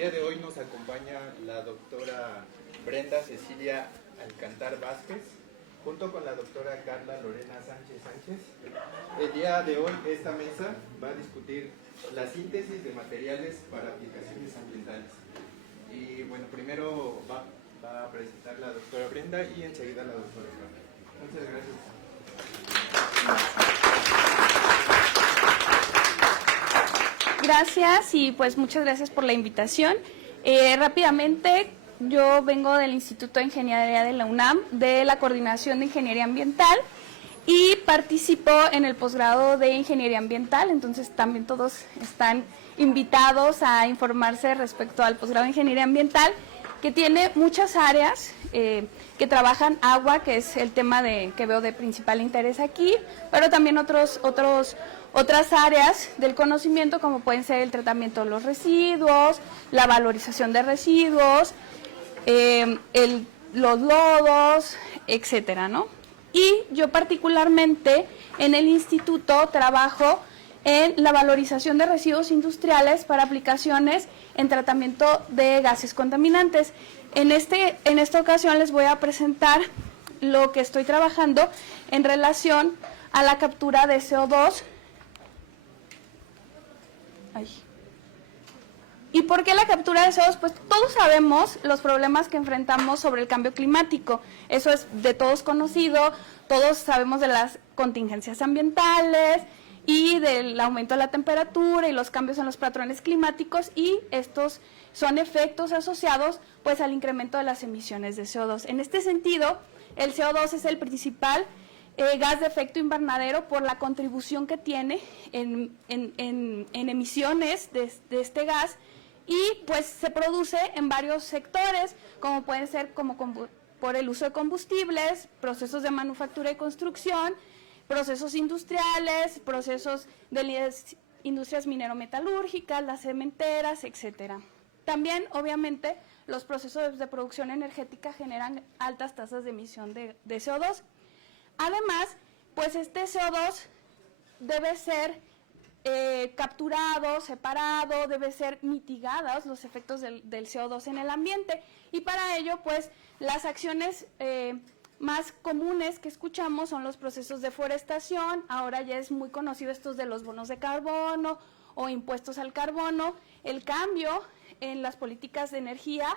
día de hoy nos acompaña la doctora Brenda Cecilia Alcantar Vázquez, junto con la doctora Carla Lorena Sánchez Sánchez. El día de hoy esta mesa va a discutir la síntesis de materiales para aplicaciones ambientales. Y bueno, primero va a presentar la doctora Brenda y enseguida la doctora Carla. Muchas gracias. Gracias y pues muchas gracias por la invitación. Rápidamente, yo vengo del Instituto de Ingeniería de la UNAM, de la Coordinación de Ingeniería Ambiental, y participo en el posgrado de Ingeniería Ambiental, entonces también todos están invitados a informarse respecto al posgrado de Ingeniería Ambiental, que tiene muchas áreas que trabajan agua, que es el tema que veo de principal interés aquí, pero también otras áreas del conocimiento, como pueden ser el tratamiento de los residuos, la valorización de residuos, los lodos, etcétera, ¿no? Y yo particularmente en el instituto trabajo en la valorización de residuos industriales para aplicaciones en tratamiento de gases contaminantes. En esta ocasión les voy a presentar lo que estoy trabajando en relación a la captura de CO2. ¿Y por qué la captura de CO2? Pues todos sabemos los problemas que enfrentamos sobre el cambio climático. Eso es de todos conocido, todos sabemos de las contingencias ambientales y del aumento de la temperatura y los cambios en los patrones climáticos, y estos son efectos asociados pues al incremento de las emisiones de CO2. En este sentido, el CO2 es el principal gas de efecto invernadero por la contribución que tiene en emisiones de este gas, y pues se produce en varios sectores, como pueden ser por el uso de combustibles, procesos de manufactura y construcción, procesos industriales, procesos de las industrias minero-metalúrgicas, las cementeras, etcétera. También, obviamente, los procesos de producción energética generan altas tasas de emisión de CO2. Además, pues este CO2 debe ser capturado, separado, debe ser mitigados los efectos del CO2 en el ambiente, y para ello pues las acciones más comunes que escuchamos son los procesos de forestación. Ahora ya es muy conocido estos de los bonos de carbono o impuestos al carbono, el cambio en las políticas de energía,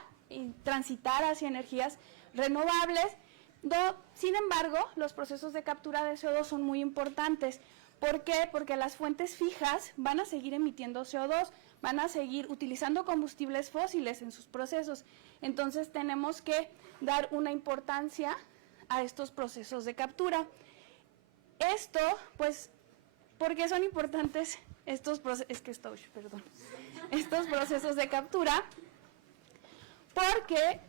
transitar hacia energías renovables. Sin embargo, los procesos de captura de CO2 son muy importantes. ¿Por qué? Porque las fuentes fijas van a seguir emitiendo CO2, van a seguir utilizando combustibles fósiles en sus procesos. Entonces tenemos que dar una importancia a estos procesos de captura. Esto, pues, ¿por qué son importantes estos procesos de captura? Porque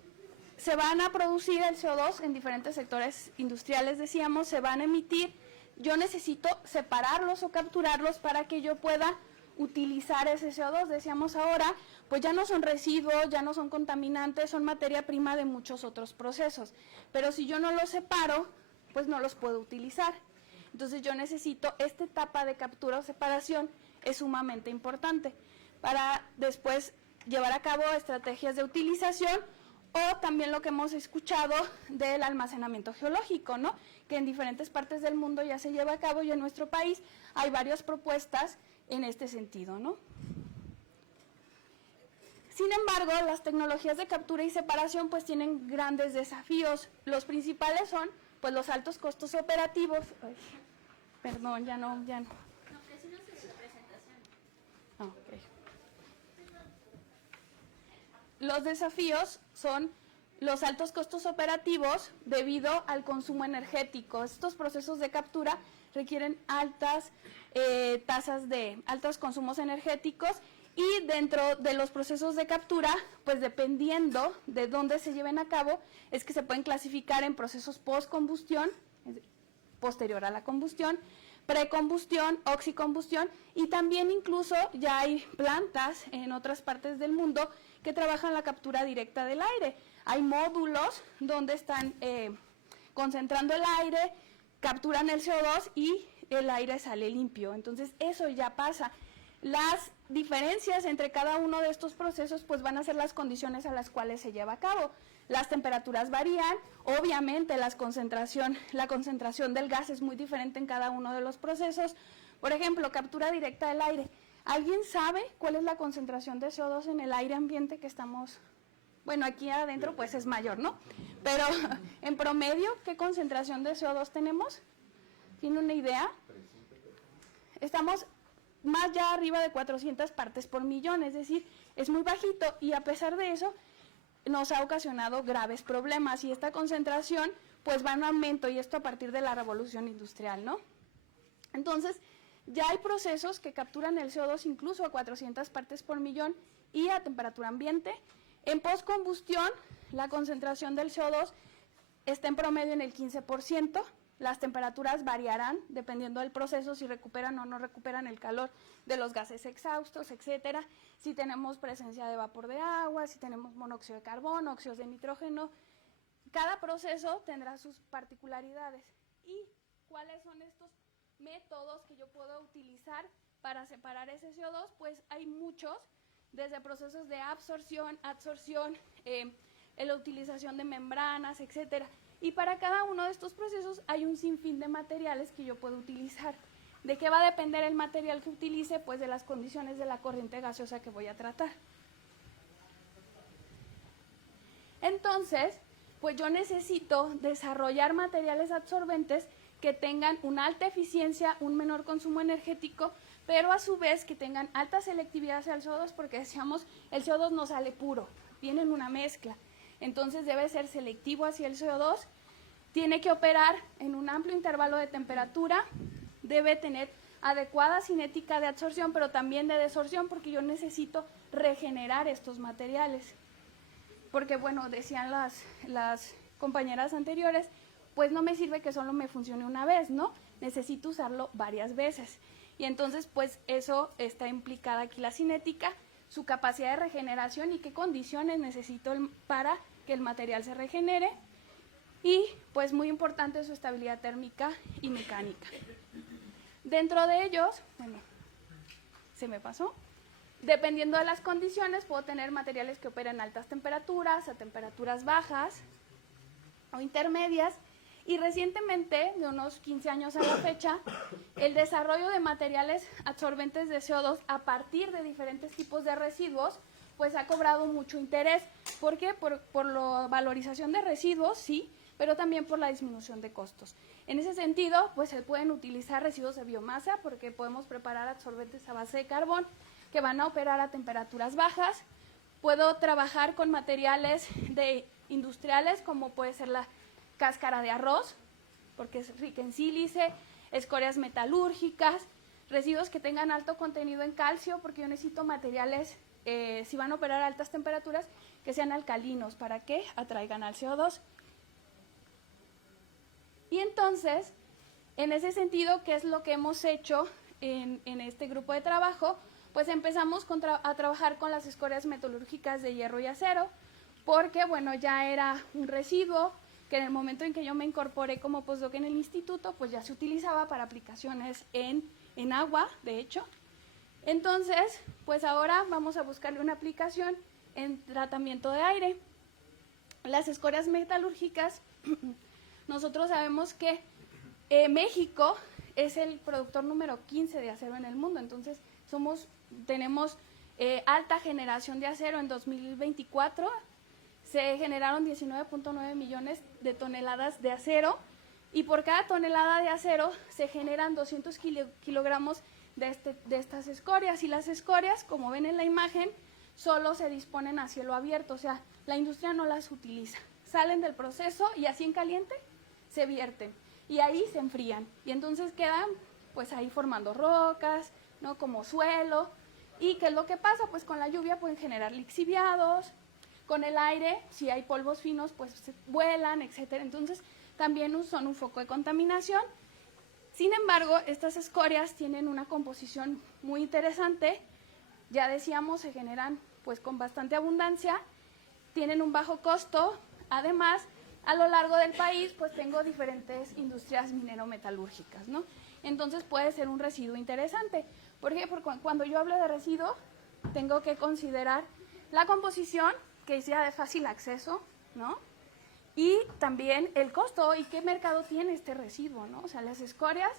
se van a producir el CO2 en diferentes sectores industriales, decíamos, se van a emitir. Yo necesito separarlos o capturarlos para que yo pueda utilizar ese CO2. Decíamos ahora, pues ya no son residuos, ya no son contaminantes, son materia prima de muchos otros procesos. Pero si yo no los separo, pues no los puedo utilizar. Entonces yo necesito, esta etapa de captura o separación es sumamente importante para después llevar a cabo estrategias de utilización, o también lo que hemos escuchado del almacenamiento geológico, ¿no? Que en diferentes partes del mundo ya se lleva a cabo, y en nuestro país hay varias propuestas en este sentido, ¿no? Sin embargo, las tecnologías de captura y separación pues tienen grandes desafíos. Los principales son pues los altos costos operativos. Ay, perdón, ya no. No, presiónase su presentación. Okay. Los desafíos son los altos costos operativos debido al consumo energético. Estos procesos de captura requieren altos consumos energéticos, y dentro de los procesos de captura, pues dependiendo de dónde se lleven a cabo, es que se pueden clasificar en procesos post-combustión, posterior a la combustión, precombustión, oxicombustión, y también incluso ya hay plantas en otras partes del mundo que trabajan la captura directa del aire. Hay módulos donde están concentrando el aire, capturan el CO2 y el aire sale limpio. Entonces eso ya pasa. Las diferencias entre cada uno de estos procesos pues van a ser las condiciones a las cuales se lleva a cabo. Las temperaturas varían, obviamente la concentración del gas es muy diferente en cada uno de los procesos. Por ejemplo, captura directa del aire. ¿Alguien sabe cuál es la concentración de CO2 en el aire ambiente que estamos? Bueno, aquí adentro pues es mayor, ¿no? Pero en promedio, ¿qué concentración de CO2 tenemos? ¿Tiene una idea? Estamos más ya arriba de 400 partes por millón, es decir, es muy bajito y a pesar de eso nos ha ocasionado graves problemas y esta concentración pues va en aumento y esto a partir de la revolución industrial, ¿no? Entonces, ya hay procesos que capturan el CO2 incluso a 400 partes por millón y a temperatura ambiente. En postcombustión, la concentración del CO2 está en promedio en el 15%. Las temperaturas variarán dependiendo del proceso, si recuperan o no recuperan el calor de los gases exhaustos, etcétera. Si tenemos presencia de vapor de agua, si tenemos monóxido de carbono, óxidos de nitrógeno. Cada proceso tendrá sus particularidades. ¿Y cuáles son estos métodos que yo puedo utilizar para separar ese CO2? Pues hay muchos, desde procesos de absorción, adsorción, la utilización de membranas, etcétera. Y para cada uno de estos procesos hay un sinfín de materiales que yo puedo utilizar. ¿De qué va a depender el material que utilice? Pues de las condiciones de la corriente gaseosa que voy a tratar. Entonces, pues yo necesito desarrollar materiales absorbentes que tengan una alta eficiencia, un menor consumo energético, pero a su vez que tengan alta selectividad hacia el CO2, porque decíamos, el CO2 no sale puro, viene en una mezcla. Entonces debe ser selectivo hacia el CO2, tiene que operar en un amplio intervalo de temperatura, debe tener adecuada cinética de absorción, pero también de desorción, porque yo necesito regenerar estos materiales. Porque, bueno, decían las compañeras anteriores, pues no me sirve que solo me funcione una vez, ¿no? Necesito usarlo varias veces. Y entonces, pues eso está implicada aquí la cinética, su capacidad de regeneración y qué condiciones necesito para que el material se regenere. Y, pues muy importante, su estabilidad térmica y mecánica. Dentro de ellos, bueno, se me pasó. Dependiendo de las condiciones, puedo tener materiales que operen a altas temperaturas, a temperaturas bajas o intermedias. Y recientemente, de unos 15 años a la fecha, el desarrollo de materiales absorbentes de CO2 a partir de diferentes tipos de residuos, pues ha cobrado mucho interés. ¿Por qué? Por la valorización de residuos, sí, pero también por la disminución de costos. En ese sentido, pues se pueden utilizar residuos de biomasa porque podemos preparar absorbentes a base de carbón que van a operar a temperaturas bajas. Puedo trabajar con materiales industriales como puede ser la cáscara de arroz, porque es rica en sílice, escorias metalúrgicas, residuos que tengan alto contenido en calcio, porque yo necesito materiales, si van a operar a altas temperaturas, que sean alcalinos, para que atraigan al CO2. Y entonces, en ese sentido, ¿qué es lo que hemos hecho en este grupo de trabajo? Pues empezamos a trabajar con las escorias metalúrgicas de hierro y acero, porque, bueno, ya era un residuo que en el momento en que yo me incorporé como postdoc en el instituto, pues ya se utilizaba para aplicaciones en agua, de hecho. Entonces, pues ahora vamos a buscarle una aplicación en tratamiento de aire. Las escorias metalúrgicas, nosotros sabemos que México es el productor número 15 de acero en el mundo, entonces tenemos alta generación de acero. En 2024 se generaron 19.9 millones de toneladas de acero y por cada tonelada de acero se generan 200 kilogramos de estas escorias, y las escorias, como ven en la imagen, solo se disponen a cielo abierto, o sea, la industria no las utiliza, salen del proceso y así en caliente se vierten y ahí se enfrían y entonces quedan pues ahí formando rocas, ¿no? Como suelo. ¿Y qué es lo que pasa? Pues con la lluvia pueden generar lixiviados, con el aire, si hay polvos finos, pues se vuelan, etcétera. Entonces también son un foco de contaminación. Sin embargo, estas escorias tienen una composición muy interesante. Ya decíamos, se generan pues con bastante abundancia, tienen un bajo costo. Además, a lo largo del país, pues tengo diferentes industrias minero-metalúrgicas, ¿no? Entonces puede ser un residuo interesante. ¿Por qué? Porque cuando yo hablo de residuo, tengo que considerar la composición, que sea de fácil acceso, ¿no? Y también el costo y qué mercado tiene este residuo, ¿no? O sea, las escorias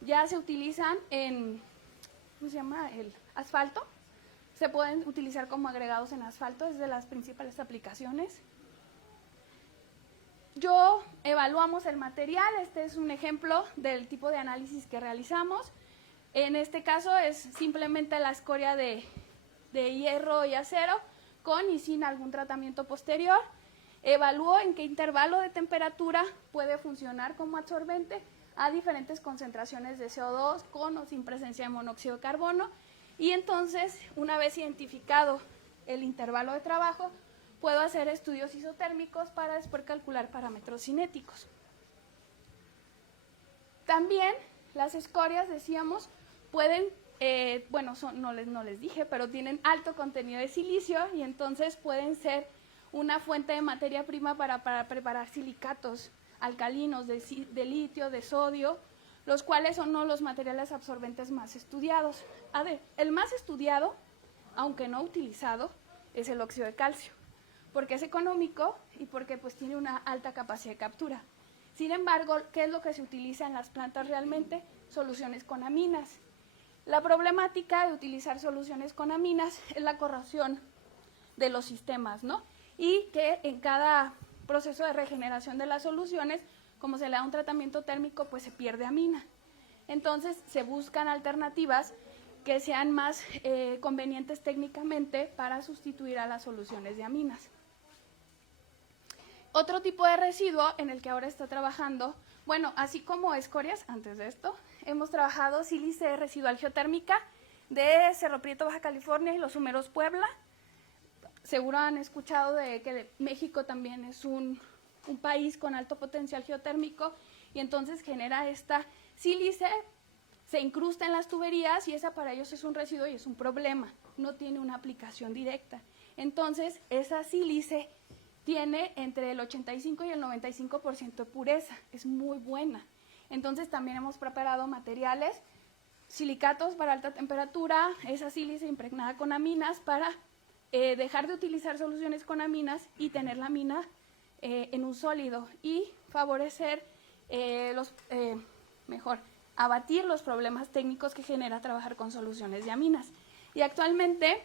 ya se utilizan en, ¿cómo se llama? El asfalto. Se pueden utilizar como agregados en asfalto, es de las principales aplicaciones. Evaluamos el material, este es un ejemplo del tipo de análisis que realizamos. En este caso es simplemente la escoria de hierro y acero con y sin algún tratamiento posterior. Evalúo en qué intervalo de temperatura puede funcionar como absorbente a diferentes concentraciones de CO2 con o sin presencia de monóxido de carbono. Y entonces, una vez identificado el intervalo de trabajo, puedo hacer estudios isotérmicos para después calcular parámetros cinéticos. También las escorias, decíamos, pueden, no les dije, pero tienen alto contenido de silicio y entonces pueden ser una fuente de materia prima para preparar silicatos alcalinos de litio, de sodio, los cuales son uno de los materiales absorbentes más estudiados. A ver, el más estudiado, aunque no utilizado, es el óxido de calcio, porque es económico y porque pues tiene una alta capacidad de captura. Sin embargo, ¿qué es lo que se utiliza en las plantas realmente? Soluciones con aminas. La problemática de utilizar soluciones con aminas es la corrosión de los sistemas, ¿no? Y que en cada proceso de regeneración de las soluciones, como se le da un tratamiento térmico, pues se pierde amina. Entonces se buscan alternativas que sean más convenientes técnicamente para sustituir a las soluciones de aminas. Otro tipo de residuo en el que ahora está trabajando, bueno, así como escorias, antes de esto, hemos trabajado sílice residual geotérmica de Cerro Prieto, Baja California y Los Humeros, Puebla. Seguro han escuchado de que México también es un país con alto potencial geotérmico y entonces genera esta sílice, se incrusta en las tuberías y esa para ellos es un residuo y es un problema, no tiene una aplicación directa. Entonces, esa sílice tiene entre el 85 y el 95% de pureza, es muy buena. Entonces, también hemos preparado materiales, silicatos para alta temperatura, esa sílice impregnada con aminas para dejar de utilizar soluciones con aminas y tener la amina en un sólido y favorecer abatir los problemas técnicos que genera trabajar con soluciones de aminas. Y actualmente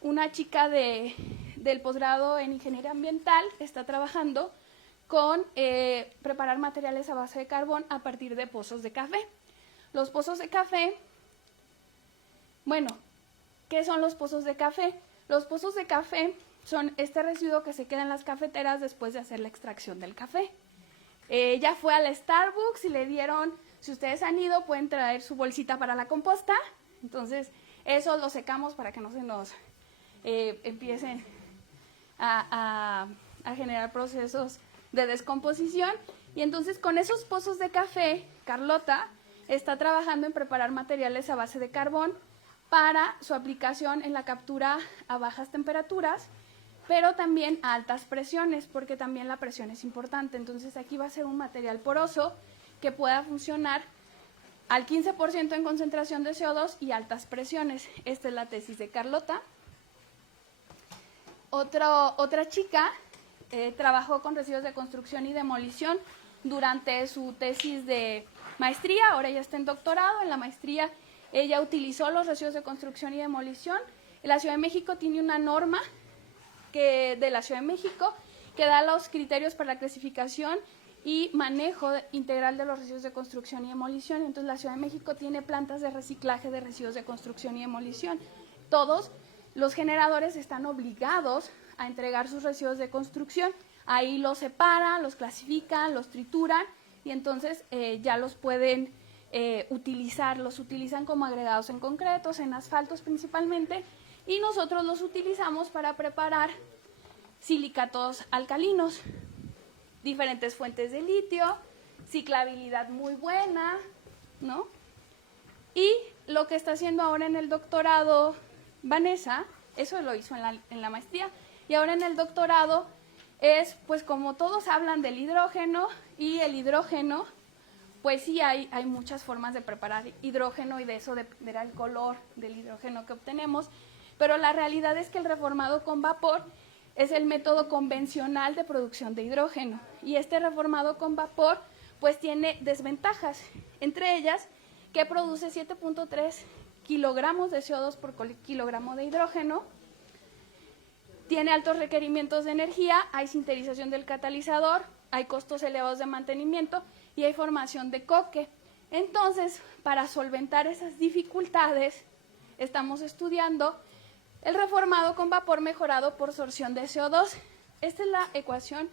una chica del posgrado en Ingeniería Ambiental está trabajando con preparar materiales a base de carbón a partir de pozos de café. Los pozos de café, bueno, ¿qué son los pozos de café? Los pozos de café son este residuo que se queda en las cafeteras después de hacer la extracción del café. Ya fue al Starbucks y le dieron, si ustedes han ido, pueden traer su bolsita para la composta. Entonces, eso lo secamos para que no se nos empiecen a generar procesos de descomposición. Y entonces, con esos pozos de café, Carlota está trabajando en preparar materiales a base de carbón para su aplicación en la captura a bajas temperaturas, pero también a altas presiones, porque también la presión es importante. Entonces aquí va a ser un material poroso que pueda funcionar al 15% en concentración de CO2 y altas presiones. Esta es la tesis de Carlota. Otra chica trabajó con residuos de construcción y demolición durante su tesis de maestría, ahora ya está en doctorado. En la maestría ella utilizó los residuos de construcción y demolición. La Ciudad de México tiene una norma de la Ciudad de México que da los criterios para la clasificación y manejo integral de los residuos de construcción y demolición. Entonces la Ciudad de México tiene plantas de reciclaje de residuos de construcción y demolición. Todos los generadores están obligados a entregar sus residuos de construcción. Ahí los separan, los clasifican, los trituran y entonces ya los pueden utilizar. Los utilizan como agregados en concretos, en asfaltos principalmente, y nosotros los utilizamos para preparar silicatos alcalinos, diferentes fuentes de litio, ciclabilidad muy buena, ¿no? Y lo que está haciendo ahora en el doctorado Vanessa, eso lo hizo en la maestría, y ahora en el doctorado es, pues como todos hablan del hidrógeno, y el hidrógeno pues sí hay muchas formas de preparar hidrógeno y de eso dependerá el color del hidrógeno que obtenemos, pero la realidad es que el reformado con vapor es el método convencional de producción de hidrógeno y este reformado con vapor pues tiene desventajas, entre ellas que produce 7.3 kilogramos de CO2 por kilogramo de hidrógeno, tiene altos requerimientos de energía, hay sinterización del catalizador, hay costos elevados de mantenimiento y hay formación de coque. Entonces, para solventar esas dificultades, estamos estudiando el reformado con vapor mejorado por sorción de CO2. Esta es la ecuación,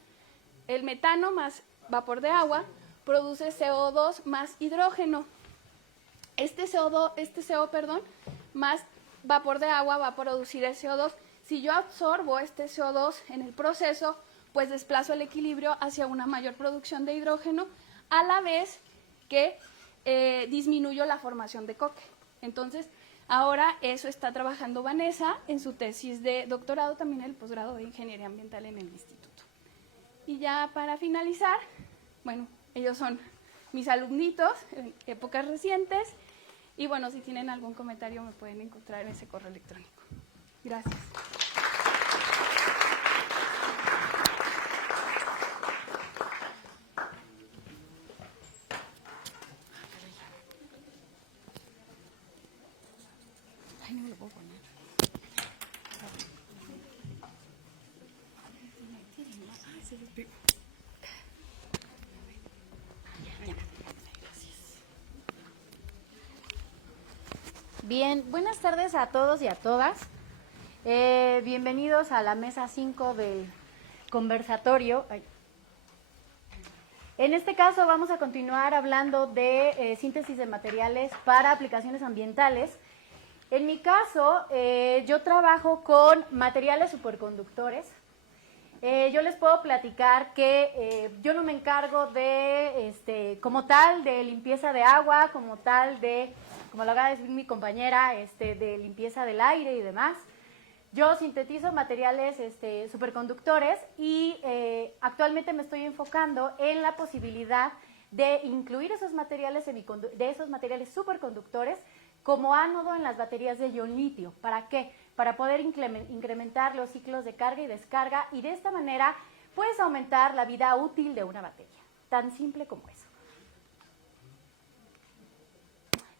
el metano más vapor de agua produce CO2 más hidrógeno. Este CO más vapor de agua va a producir el CO2. Si yo absorbo este CO2 en el proceso, pues desplazo el equilibrio hacia una mayor producción de hidrógeno, a la vez que disminuyo la formación de coque. Entonces, ahora eso está trabajando Vanessa en su tesis de doctorado, también en el posgrado de Ingeniería Ambiental en el instituto. Y ya para finalizar, bueno, ellos son mis alumnitos en épocas recientes, y bueno, si tienen algún comentario me pueden encontrar en ese correo electrónico. Gracias. Ay, no me lo puedo poner. Bien, buenas tardes a todos y a todas. Bienvenidos a la mesa 5 del conversatorio. En este caso vamos a continuar hablando de síntesis de materiales para aplicaciones ambientales. En mi caso, yo trabajo con materiales superconductores. Yo les puedo platicar que yo no me encargo de, como tal, de limpieza de agua, como tal, de, como lo acaba de decir mi compañera, de limpieza del aire y demás. Yo sintetizo materiales superconductores y actualmente me estoy enfocando en la posibilidad de incluir esos materiales superconductores como ánodo en las baterías de ion litio. ¿Para qué? Para poder incrementar los ciclos de carga y descarga y de esta manera puedes aumentar la vida útil de una batería. Tan simple como eso.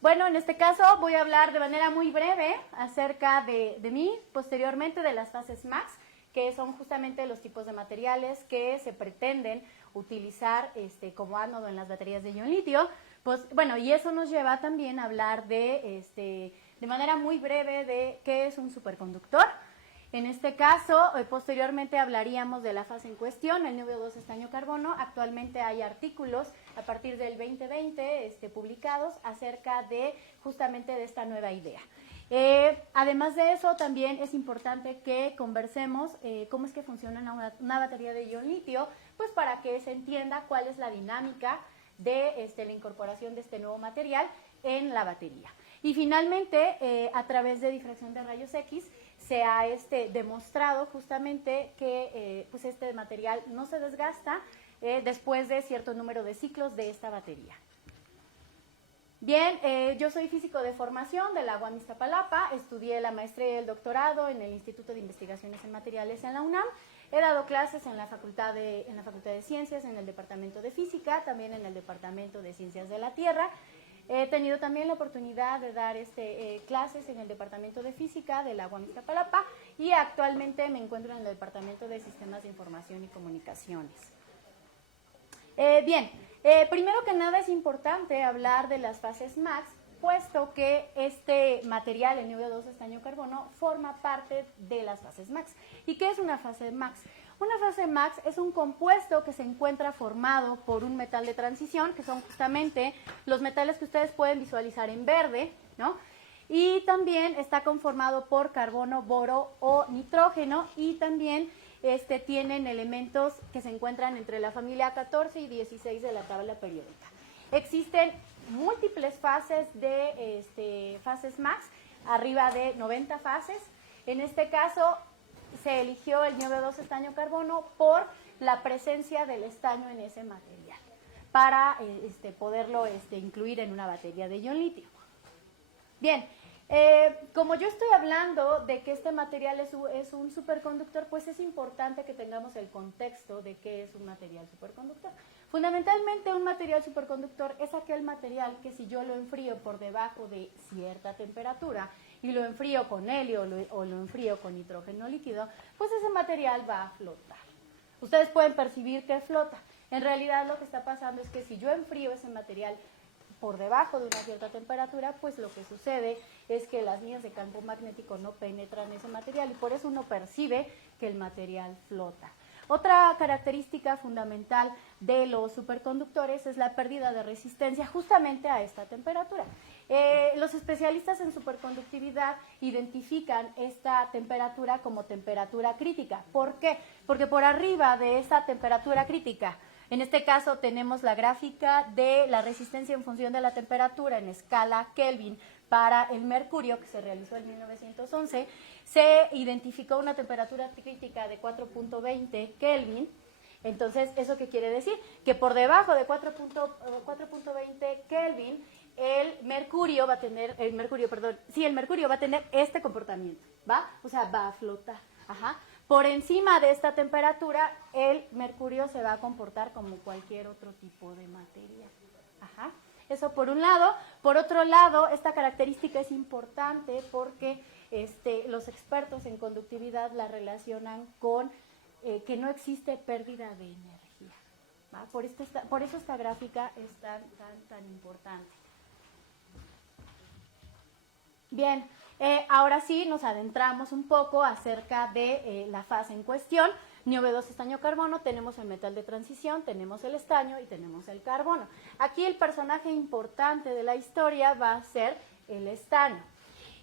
Bueno, en este caso voy a hablar de manera muy breve acerca de mí, posteriormente de las fases MAX, que son justamente los tipos de materiales que se pretenden utilizar como ánodo en las baterías de ion litio. Pues, bueno, y eso nos lleva también a hablar de manera muy breve de qué es un superconductor. En este caso, posteriormente hablaríamos de la fase en cuestión, el NO2 estaño carbono. Actualmente hay artículos a partir del 2020 publicados acerca de justamente de esta nueva idea. Además de eso, también es importante que conversemos cómo es que funciona una batería de ion litio, pues para que se entienda cuál es la dinámica de la incorporación de este nuevo material en la batería. Y finalmente, a través de difracción de rayos X, se ha demostrado justamente que pues este material no se desgasta después de cierto número de ciclos de esta batería. Bien, yo soy físico de formación de la UAM Iztapalapa, estudié la maestría y el doctorado en el Instituto de Investigaciones en Materiales en la UNAM. He dado clases en la Facultad de Ciencias, en el Departamento de Física, también en el Departamento de Ciencias de la Tierra. He tenido también la oportunidad de dar clases en el Departamento de Física de la UAM Iztapalapa y actualmente me encuentro en el Departamento de Sistemas de Información y Comunicaciones. Bien, primero que nada es importante hablar de las fases MAX, puesto que este material, el NO2 estaño carbono, forma parte de las fases MAX. ¿Y qué es una fase MAX? Una fase MAX es un compuesto que se encuentra formado por un metal de transición, que son justamente los metales que ustedes pueden visualizar en verde, ¿no? Y también está conformado por carbono, boro o nitrógeno, y también tienen elementos que se encuentran entre la familia 14 y 16 de la tabla periódica. Existen múltiples fases de fases MAX, arriba de 90 fases. En este caso se eligió el NO2 estaño carbono por la presencia del estaño en ese material. para poderlo incluir en una batería de ion litio. Bien, como yo estoy hablando de que este material es un superconductor, pues es importante que tengamos el contexto de qué es un material superconductor. Fundamentalmente, un material superconductor es aquel material que si yo lo enfrío por debajo de cierta temperatura y lo enfrío con helio o lo enfrío con nitrógeno líquido, pues ese material va a flotar. Ustedes pueden percibir que flota. En realidad lo que está pasando es que si yo enfrío ese material por debajo de una cierta temperatura, pues lo que sucede es que las líneas de campo magnético no penetran ese material y por eso uno percibe que el material flota. Otra característica fundamental de los superconductores es la pérdida de resistencia justamente a esta temperatura. Los especialistas en superconductividad identifican esta temperatura como temperatura crítica. ¿Por qué? Porque por arriba de esa temperatura crítica, en este caso tenemos la gráfica de la resistencia en función de la temperatura en escala Kelvin para el mercurio, que se realizó en 1911, se identificó una temperatura crítica de 4.20 Kelvin. Entonces, ¿eso qué quiere decir? Que por debajo de 4.20 Kelvin, el mercurio va a tener este comportamiento, ¿va? O sea, va a flotar. Ajá. Por encima de esta temperatura, el mercurio se va a comportar como cualquier otro tipo de material. Ajá. Eso por un lado. Por otro lado, esta característica es importante porque los expertos en conductividad la relacionan con que no existe pérdida de energía. ¿Va? Por eso esta gráfica es tan importante. Bien, ahora sí nos adentramos un poco acerca de la fase en cuestión. Niobe-2 estaño carbono, tenemos el metal de transición, tenemos el estaño y tenemos el carbono. Aquí el personaje importante de la historia va a ser el estaño.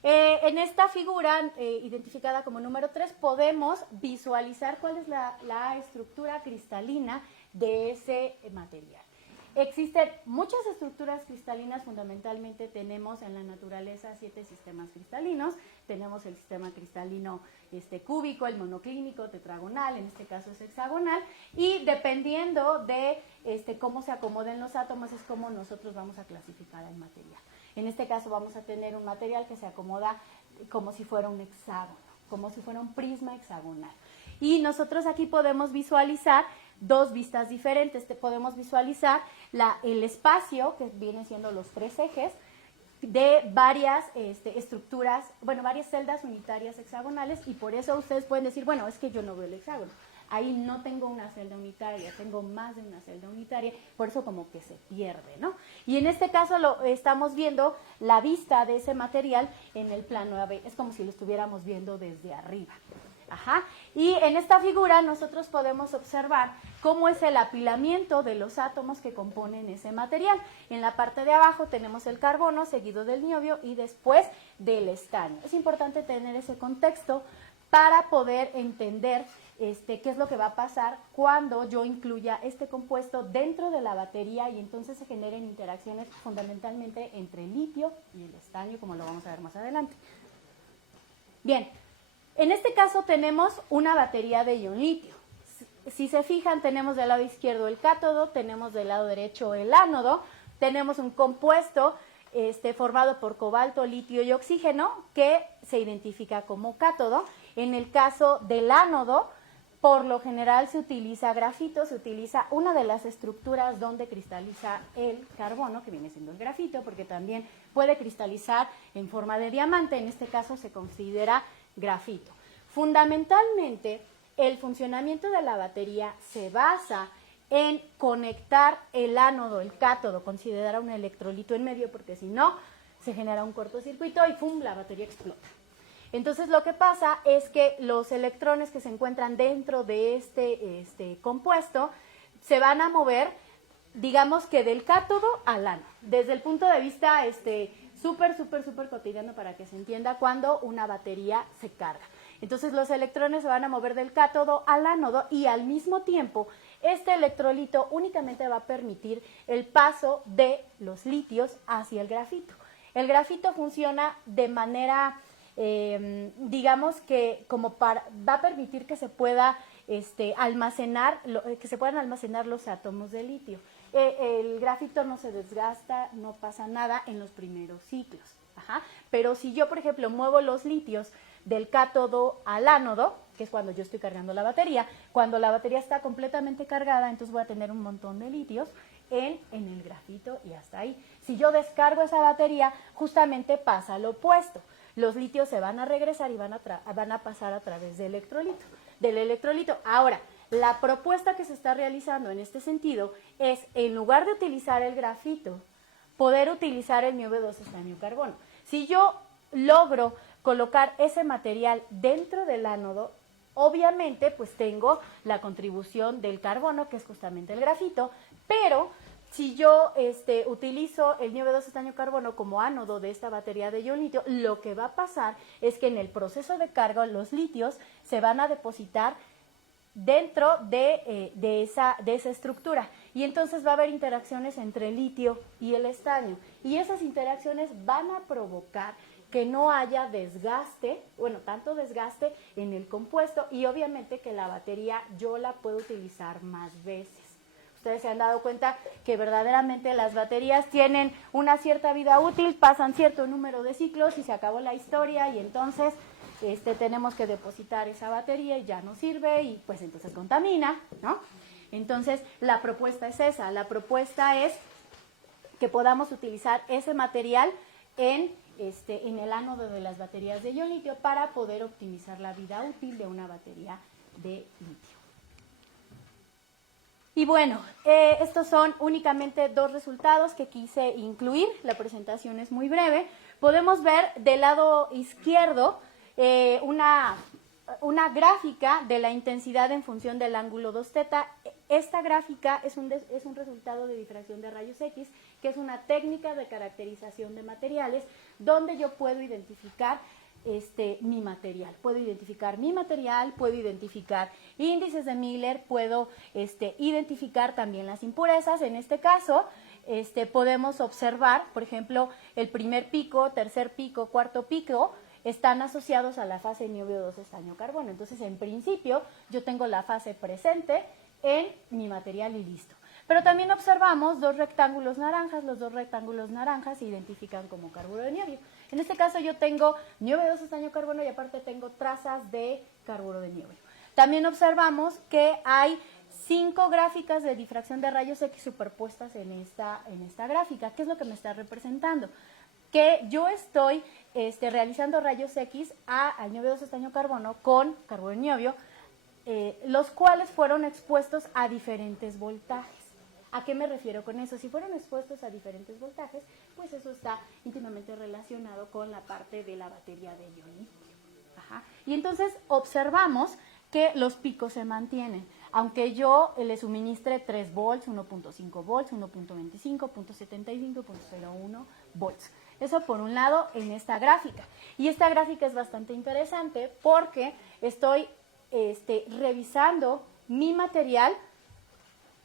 En esta figura, identificada como número 3, podemos visualizar cuál es la estructura cristalina de ese material. Existen muchas estructuras cristalinas, fundamentalmente tenemos en la naturaleza 7 sistemas cristalinos, tenemos el sistema cristalino cúbico, el monoclínico, tetragonal, en este caso es hexagonal, y dependiendo de cómo se acomoden los átomos es como nosotros vamos a clasificar el material. En este caso vamos a tener un material que se acomoda como si fuera un hexágono, como si fuera un prisma hexagonal. Y nosotros aquí podemos visualizar dos vistas diferentes. Podemos visualizar el espacio, que viene siendo los 3 ejes, de varias estructuras, bueno, varias celdas unitarias hexagonales, y por eso ustedes pueden decir, bueno, es que yo no veo el hexágono. Ahí no tengo una celda unitaria, tengo más de una celda unitaria, por eso como que se pierde, ¿no? Y en este caso estamos viendo la vista de ese material en el plano AB, es como si lo estuviéramos viendo desde arriba. Ajá. Y en esta figura nosotros podemos observar cómo es el apilamiento de los átomos que componen ese material. En la parte de abajo tenemos el carbono, seguido del niobio y después del estaño. Es importante tener ese contexto para poder entender qué es lo que va a pasar cuando yo incluya este compuesto dentro de la batería y entonces se generen interacciones fundamentalmente entre el litio y el estaño, como lo vamos a ver más adelante. Bien. En este caso tenemos una batería de ion litio. Si se fijan, tenemos del lado izquierdo el cátodo, tenemos del lado derecho el ánodo, tenemos un compuesto formado por cobalto, litio y oxígeno que se identifica como cátodo. En el caso del ánodo, por lo general se utiliza grafito, se utiliza una de las estructuras donde cristaliza el carbono, que viene siendo el grafito, porque también puede cristalizar en forma de diamante, en este caso se considera grafito. Fundamentalmente, el funcionamiento de la batería se basa en conectar el ánodo, el cátodo, considerar un electrolito en medio, porque si no, se genera un cortocircuito y ¡pum!, la batería explota. Entonces, lo que pasa es que los electrones que se encuentran dentro de este compuesto se van a mover, digamos que del cátodo al ánodo, desde el punto de vista súper cotidiano para que se entienda cuando una batería se carga. Entonces los electrones se van a mover del cátodo al ánodo y al mismo tiempo este electrolito únicamente va a permitir el paso de los litios hacia el grafito. El grafito funciona de manera, digamos que va a permitir que se pueda almacenar los átomos de litio. el grafito no se desgasta, no pasa nada en los primeros ciclos. Ajá. Pero si yo, por ejemplo, muevo los litios del cátodo al ánodo, que es cuando yo estoy cargando la batería, cuando la batería está completamente cargada, entonces voy a tener un montón de litios en el grafito y hasta ahí. Si yo descargo esa batería, justamente pasa lo opuesto. Los litios se van a regresar y van a pasar a través del electrolito. Ahora, la propuesta que se está realizando en este sentido es, en lugar de utilizar el grafito, poder utilizar el niobio 2 estanio carbono. Si yo logro colocar ese material dentro del ánodo, obviamente pues tengo la contribución del carbono, que es justamente el grafito, pero si yo utilizo el niobio 2 estanio carbono como ánodo de esta batería de ion litio, lo que va a pasar es que en el proceso de carga los litios se van a depositar dentro de esa estructura, y entonces va a haber interacciones entre el litio y el estaño, y esas interacciones van a provocar que no haya desgaste, bueno, tanto desgaste en el compuesto, y obviamente que la batería yo la puedo utilizar más veces. Ustedes se han dado cuenta que verdaderamente las baterías tienen una cierta vida útil, pasan cierto número de ciclos y se acabó la historia, y entonces tenemos que depositar esa batería y ya no sirve y pues entonces contamina, ¿no? Entonces la propuesta es esa, la propuesta es que podamos utilizar ese material en el ánodo de las baterías de ion litio para poder optimizar la vida útil de una batería de litio. Y bueno, estos son únicamente dos resultados que quise incluir, la presentación es muy breve. Podemos ver del lado izquierdo una gráfica de la intensidad en función del ángulo 2θ. Esta gráfica es un resultado de difracción de rayos X, que es una técnica de caracterización de materiales donde yo puedo identificar mi material. Puedo identificar mi material, puedo identificar índices de Miller, puedo identificar también las impurezas. En este caso, podemos observar, por ejemplo, el primer pico, tercer pico, cuarto pico, están asociados a la fase niobio 2 estaño carbono. Entonces, en principio, yo tengo la fase presente en mi material y listo. Pero también observamos dos rectángulos naranjas. Los dos rectángulos naranjas se identifican como carburo de niobio. En este caso yo tengo niobio 2 estaño carbono y aparte tengo trazas de carburo de niobio. También observamos que hay 5 gráficas de difracción de rayos X superpuestas en esta gráfica. ¿Qué es lo que me está representando? Que yo estoy realizando rayos X al niobio 2 estaño carbono con carburo de niobio, los cuales fueron expuestos a diferentes voltajes. ¿A qué me refiero con eso? Si fueron expuestos a diferentes voltajes, pues eso está íntimamente relacionado con la parte de la batería de ion litio. Ajá. Y entonces observamos que los picos se mantienen. Aunque yo le suministre 3 volts, 1.5 volts, 1.25, 0.75, 0.01 volts. Eso por un lado en esta gráfica. Y esta gráfica es bastante interesante porque estoy revisando mi material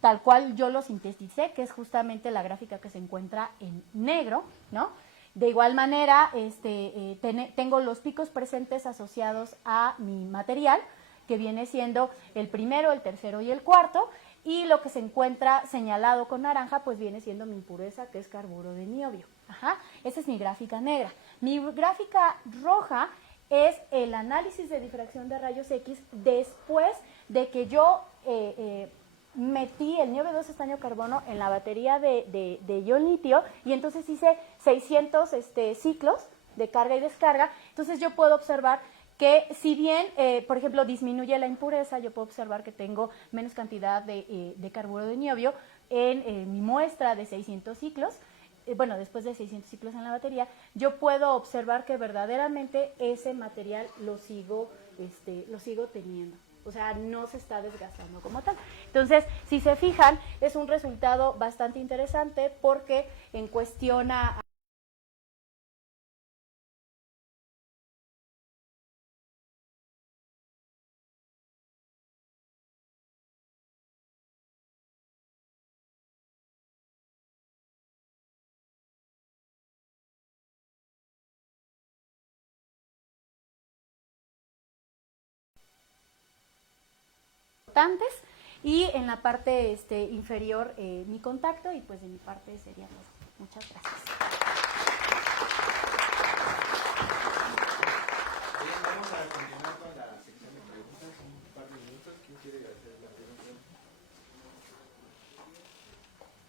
tal cual yo lo sinteticé, que es justamente la gráfica que se encuentra en negro, ¿no? De igual manera, tengo los picos presentes asociados a mi material, que viene siendo el primero, el tercero y el cuarto, y lo que se encuentra señalado con naranja, pues viene siendo mi impureza, que es carburo de niobio. Ajá. Esa es mi gráfica negra. Mi gráfica roja es el análisis de difracción de rayos X después de que yo metí el niobio 2 estaño carbono en la batería de ion litio, y entonces hice 600 ciclos de carga y descarga. Entonces yo puedo observar que si bien, por ejemplo, disminuye la impureza, yo puedo observar que tengo menos cantidad de carburo de niobio en mi muestra de 600 ciclos. Bueno, después de 600 ciclos en la batería, yo puedo observar que verdaderamente ese material lo sigo teniendo. O sea, no se está desgastando como tal. Entonces, si se fijan, es un resultado bastante interesante porque en cuestión a y en la parte inferior mi contacto, y pues de mi parte sería todo. Muchas gracias. Bien, vamos a continuar con la sección de preguntas, un par de minutos. ¿Quién quiere hacer la pregunta?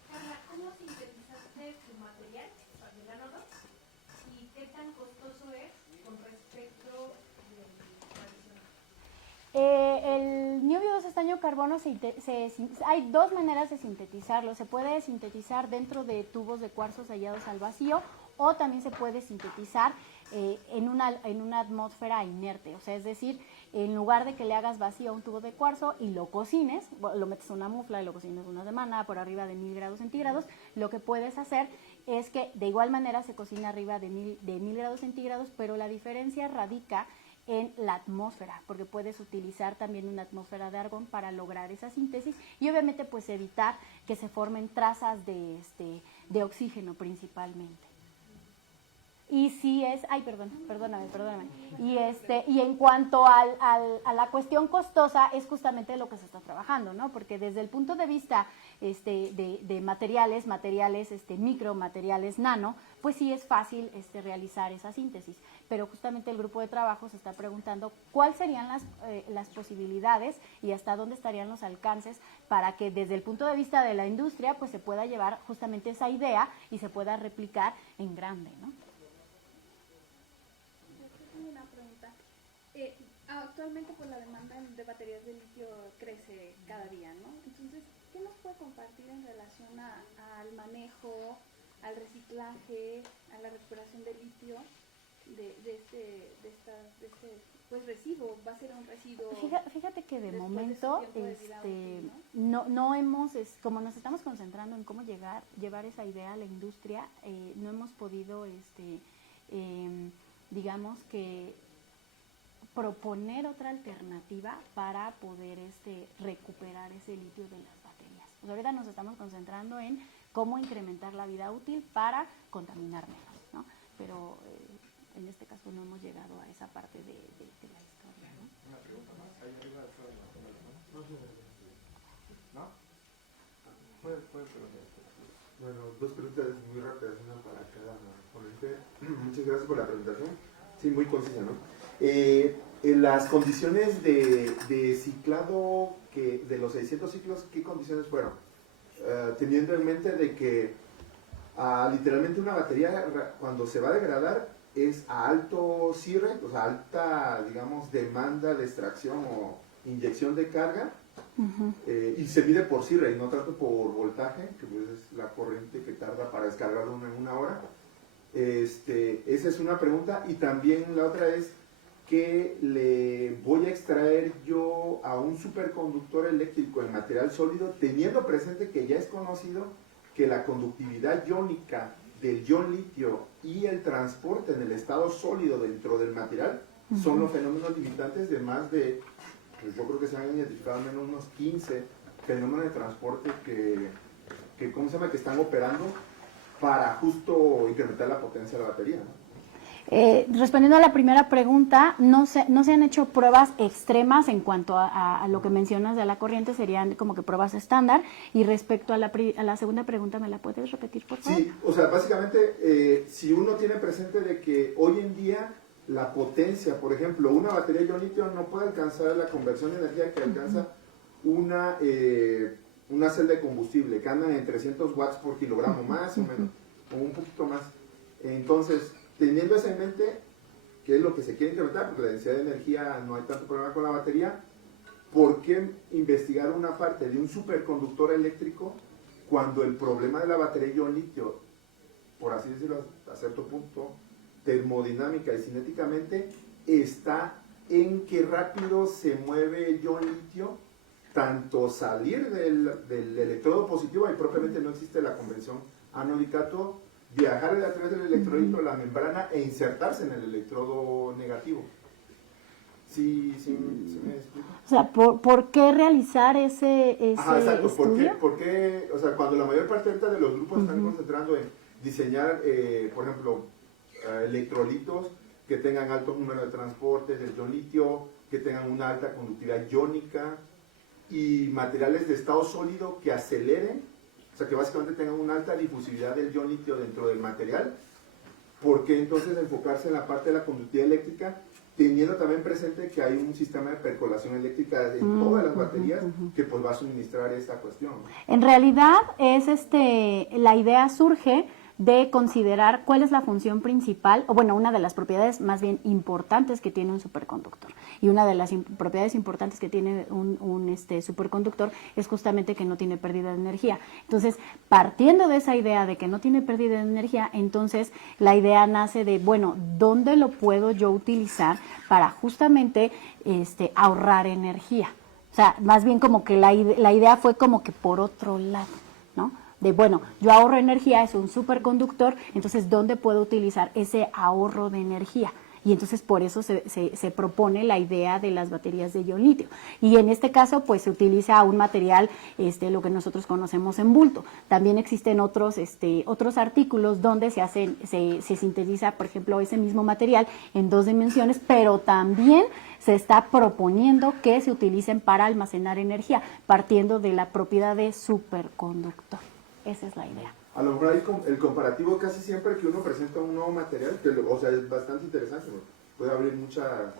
Carla, ¿cómo sintetizaste tu material para el ánodo y qué tan costoso es con respecto del tradicional? El niobio 2 estaño carbono hay dos maneras de sintetizarlo. Se puede sintetizar dentro de tubos de cuarzo sellados al vacío, o también se puede sintetizar en una atmósfera inerte. O sea, es decir, en lugar de que le hagas vacío a un tubo de cuarzo y lo cocines, lo metes en una mufla y lo cocines una semana por arriba de 1000 grados centígrados, lo que puedes hacer es que de igual manera se cocina arriba de 1000 grados centígrados, pero la diferencia radica en la atmósfera, porque puedes utilizar también una atmósfera de argón para lograr esa síntesis y obviamente pues evitar que se formen trazas de oxígeno principalmente. Y si es, perdóname. Y en cuanto a la cuestión costosa, es justamente lo que se está trabajando, ¿no? Porque desde el punto de vista de materiales micro, materiales nano, pues sí es fácil realizar esa síntesis. Pero justamente el grupo de trabajo se está preguntando cuáles serían las posibilidades y hasta dónde estarían los alcances para que desde el punto de vista de la industria, pues se pueda llevar justamente esa idea y se pueda replicar en grande, ¿no? Una pregunta. Actualmente pues la demanda de baterías de litio crece cada día, ¿no? Entonces, ¿qué nos puede compartir en relación al manejo, al reciclaje, a la recuperación de litio de este pues residuo? ¿Va a ser un residuo? Fíjate que de después momento de su tiempo de vida útil, ¿no? no hemos, como nos estamos concentrando en cómo llevar esa idea a la industria, no hemos podido digamos que proponer otra alternativa para poder recuperar ese litio de las baterías. Pues ahorita nos estamos concentrando en cómo incrementar la vida útil para contaminar menos, ¿no? Pero en este caso no hemos llegado a esa parte de la historia, ¿no? Una pregunta más, ahí arriba atrás de la ¿no? Puede preguntar. Bueno, dos preguntas muy rápidas, una para cada ponente. Muchas gracias por la presentación. Sí, muy concisa, ¿no? En las condiciones de ciclado de los 600 ciclos, ¿qué condiciones fueron? Teniendo en mente de que literalmente una batería cuando se va a degradar es a alto C-rate, o sea, alta, digamos, demanda de extracción o inyección de carga. Y se mide por C-rate, no tanto por voltaje, que pues es la corriente que tarda para descargarlo en una hora. Esa es una pregunta. Y también la otra es que le voy a extraer yo a un superconductor eléctrico en material sólido, teniendo presente que ya es conocido que la conductividad iónica del ion litio y el transporte en el estado sólido dentro del material son los fenómenos limitantes de más de, pues yo creo que se han identificado al menos unos 15 fenómenos de transporte que ¿cómo se llama?, que están operando para justo incrementar la potencia de la batería, ¿no? Respondiendo a la primera pregunta, no se han hecho pruebas extremas en cuanto a lo que mencionas de la corriente, serían como que pruebas estándar. Y respecto a la segunda pregunta, ¿me la puedes repetir, por favor? Sí, o sea, básicamente, si uno tiene presente de que hoy en día la potencia, por ejemplo, una batería ion litio no puede alcanzar la conversión de energía que alcanza una celda de combustible, que anda en 300 watts por kilogramo más o menos, o un poquito más. Entonces, teniendo eso en mente, que es lo que se quiere incrementar, porque la densidad de energía no hay tanto problema con la batería, ¿por qué investigar una parte de un superconductor eléctrico cuando el problema de la batería ion litio, por así decirlo a cierto punto, termodinámica y cinéticamente, está en qué rápido se mueve el ion litio, tanto salir del electrodo positivo, ahí propiamente no existe la convención ánodo-cátodo, viajar a través del electrolito, la membrana, e insertarse en el electrodo negativo. ¿Sí me explico? O sea, ¿por qué realizar ese Exacto. estudio? ¿Por qué? O sea, cuando la mayor parte ahorita de los grupos están concentrando en diseñar, por ejemplo, electrolitos que tengan alto número de transportes del ion litio, que tengan una alta conductividad iónica, y materiales de estado sólido que aceleren, o sea, que básicamente tengan una alta difusividad del ion litio dentro del material. ¿Por qué entonces enfocarse en la parte de la conductividad eléctrica, teniendo también presente que hay un sistema de percolación eléctrica en todas las baterías que pues va a suministrar esta cuestión? En realidad es la idea surge de considerar cuál es la función principal, o bueno, una de las propiedades más bien importantes que tiene un superconductor. Y una de las propiedades importantes que tiene un superconductor es justamente que no tiene pérdida de energía. Entonces, partiendo de esa idea de que no tiene pérdida de energía, entonces la idea nace de, bueno, ¿dónde lo puedo yo utilizar para justamente ahorrar energía? O sea, más bien como que la idea fue como que por otro lado, ¿no? De, bueno, yo ahorro energía, es un superconductor, entonces, ¿dónde puedo utilizar ese ahorro de energía? Y entonces por eso se propone la idea de las baterías de ion litio. Y en este caso, pues se utiliza un material, lo que nosotros conocemos en bulto. También existen otros artículos donde se sintetiza, por ejemplo, ese mismo material en 2 dimensiones, pero también se está proponiendo que se utilicen para almacenar energía, partiendo de la propiedad de superconductor. Esa es la idea. A lo mejor hay el comparativo casi siempre que uno presenta un nuevo material, que, o sea, es bastante interesante, ¿no? Puede abrir mucha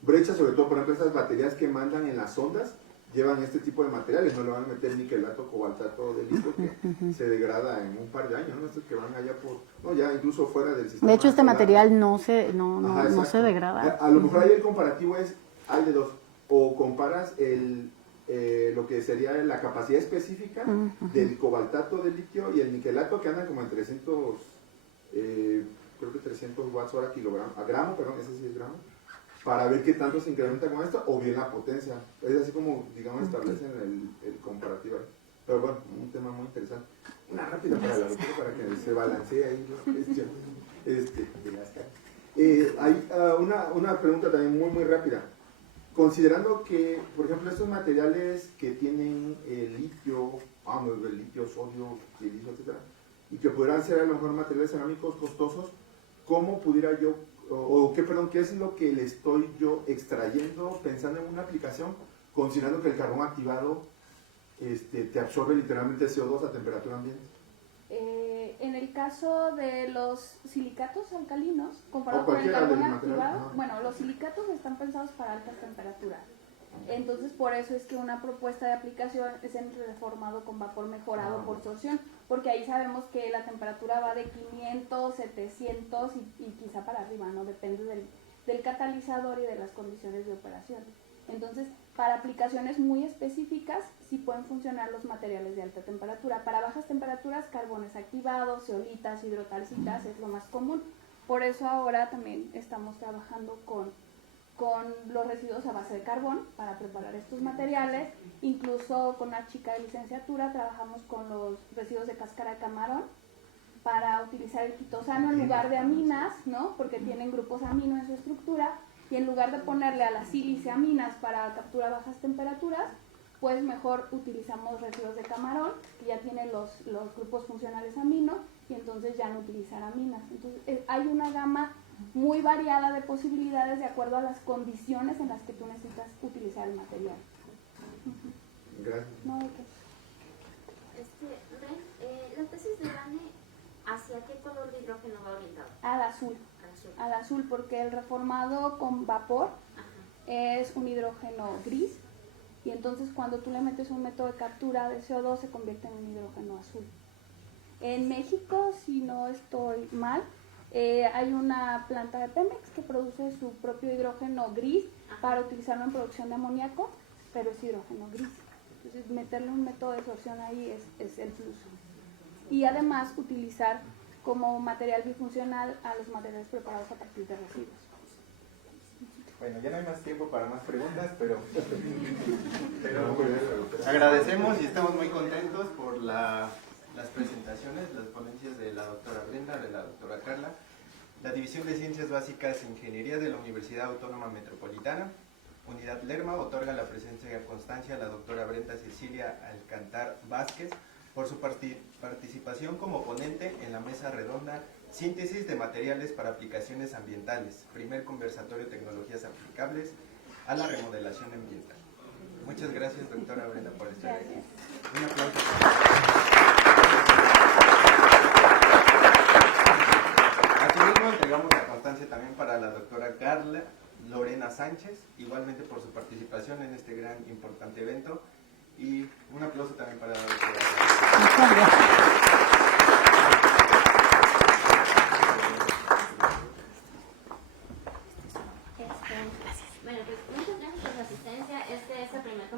brecha, sobre todo, por ejemplo, esas baterías que mandan en las ondas, llevan este tipo de materiales, no le van a meter niquelato, cobaltato de litio, que se degrada en un par de años, ¿no? Estos que van allá ya incluso fuera del sistema. De hecho, este solar. material no se degrada. A lo mejor ahí el comparativo hay de dos, o comparas lo que sería la capacidad específica del cobaltato de litio y el niquelato, que andan como en 300, creo que 300 watts hora gramo, perdón, ese sí es gramo, para ver qué tanto se incrementa con esto, o bien la potencia. Es así como, digamos, establecen el comparativo. Pero bueno, un tema muy interesante. Una rápida para la doctora, para que se balancee ahí hay una pregunta también muy, muy rápida. Considerando que, por ejemplo, estos materiales que tienen litio, sodio, silicio, etcétera, y que pudieran ser a lo mejor materiales cerámicos costosos, ¿cómo pudiera yo, qué es lo que le estoy yo extrayendo pensando en una aplicación, considerando que el carbón activado te absorbe literalmente CO2 a temperatura ambiente? En el caso de los silicatos alcalinos, comparado con el carbón activado, bueno, los silicatos están pensados para altas temperaturas. Entonces, por eso es que una propuesta de aplicación es el reformado con vapor mejorado por sorción, porque ahí sabemos que la temperatura va de 500, 700 y quizá para arriba, ¿no? Depende del catalizador y de las condiciones de operación. Entonces, para aplicaciones muy específicas, sí pueden funcionar los materiales de alta temperatura. Para bajas temperaturas, carbones activados, zeolitas, hidrotalcitas es lo más común. Por eso ahora también estamos trabajando con los residuos a base de carbón para preparar estos materiales. Incluso con una chica de licenciatura trabajamos con los residuos de cáscara de camarón para utilizar el quitosano en lugar de aminas, ¿no? Porque tienen grupos amino en su estructura. Y en lugar de ponerle a las siliciaminas para capturar bajas temperaturas, pues mejor utilizamos residuos de camarón, que ya tienen los grupos funcionales amino, y entonces ya no utilizar aminas. Entonces hay una gama muy variada de posibilidades de acuerdo a las condiciones en las que tú necesitas utilizar el material. Gracias. No, ¿de qué? La tesis de Vane, ¿hacia qué color de hidrógeno va orientado? Al azul. Al azul, porque el reformado con vapor es un hidrógeno gris, y entonces cuando tú le metes un método de captura de CO2 se convierte en un hidrógeno azul. En México, si no estoy mal, hay una planta de Pemex que produce su propio hidrógeno gris para utilizarlo en producción de amoníaco, pero es hidrógeno gris. Entonces meterle un método de absorción ahí es el plus. Y además utilizar como material bifuncional a los materiales preparados a partir de residuos. Bueno, ya no hay más tiempo para más preguntas, pero agradecemos y estamos muy contentos por las presentaciones, las ponencias de la doctora Brenda, de la doctora Carla. La División de Ciencias Básicas e Ingeniería de la Universidad Autónoma Metropolitana, Unidad Lerma, otorga la presencia y constancia a la doctora Brenda Cecilia Alcantar Vázquez por su participación como ponente en la mesa redonda Síntesis de materiales para aplicaciones ambientales, primer conversatorio Tecnologías aplicables a la remodelación ambiental. Muchas gracias, doctora Brenda, por estar aquí. Un aplauso. Asimismo, entregamos la constancia también para la doctora Carla Lorena Sánchez, igualmente por su participación en este gran importante evento. Y un aplauso también para la doctora. Muchas gracias. Bueno, pues muchas gracias por su asistencia. Este es el primer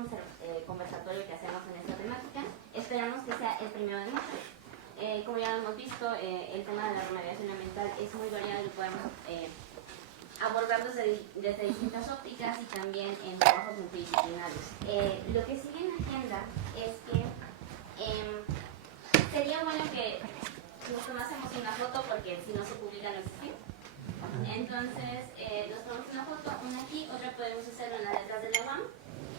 conversatorio que hacemos en esta temática. Esperamos que sea el primero de muchos. Como ya hemos visto, el tema de la remediación ambiental es muy variado y podemos abordar desde distintas ópticas y también en trabajos multidisciplinarios. Lo que sigue en la agenda es que sería bueno que nos tomásemos una foto porque si no se publica no existe. Entonces, nos tomamos una foto, una aquí, otra podemos hacerlo en las letras de la UAM.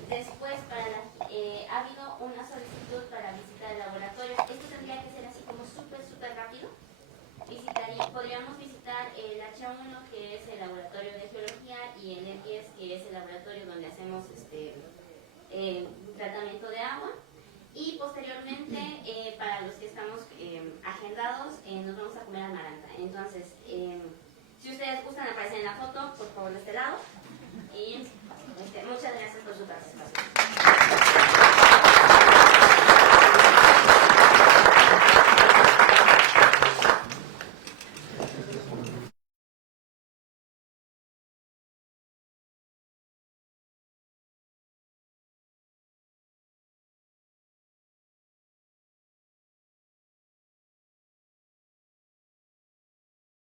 Después, ha habido una solicitud para visitar el laboratorio. Esto tendría que ser así como súper rápido. Podríamos visitar el H1, que es el laboratorio de geología, y el E10, que es el laboratorio donde hacemos tratamiento de agua. Y posteriormente, para los que estamos agendados, nos vamos a comer amaranta. Entonces, si ustedes gustan aparecer en la foto, por favor de este lado. Y muchas gracias.